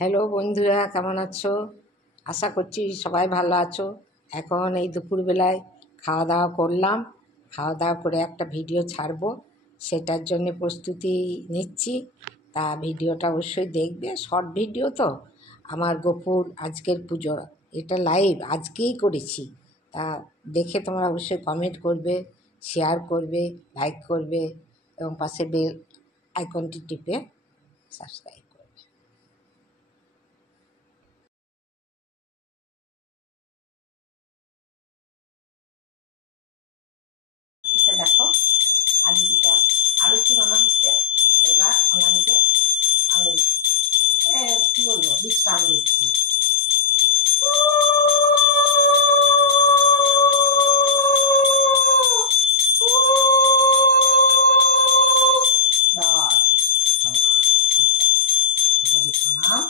Hello বন্ধুরা, কেমন আছো? আশা করছি সবাই ভালো আছো। এখন এই দুপুরবেলায় খাওয়া দাওয়া করলাম। খাওয়া দাওয়া করে একটা ভিডিও ছাড়বো, সেটার জন্য প্রস্তুতি নিচ্ছি। তা ভিডিওটা অবশ্যই দেখবে, শর্ট ভিডিও তো। আমার গোপুর আজকের পুজো, এটা লাইভ আজকেই করেছি। তা দেখে তোমরা অবশ্যই কমেন্ট করবে, শেয়ার করবে, লাইক করবে এবং পাশে বেল আইকনটি টিপে সাবস্ক্রাইব করবে। দেখো আলুটা আলুটি বানা হচ্ছে। এবার ওনাকে আমি কি বলবো, বিশ্রাম দিচ্ছি। প্রণাম।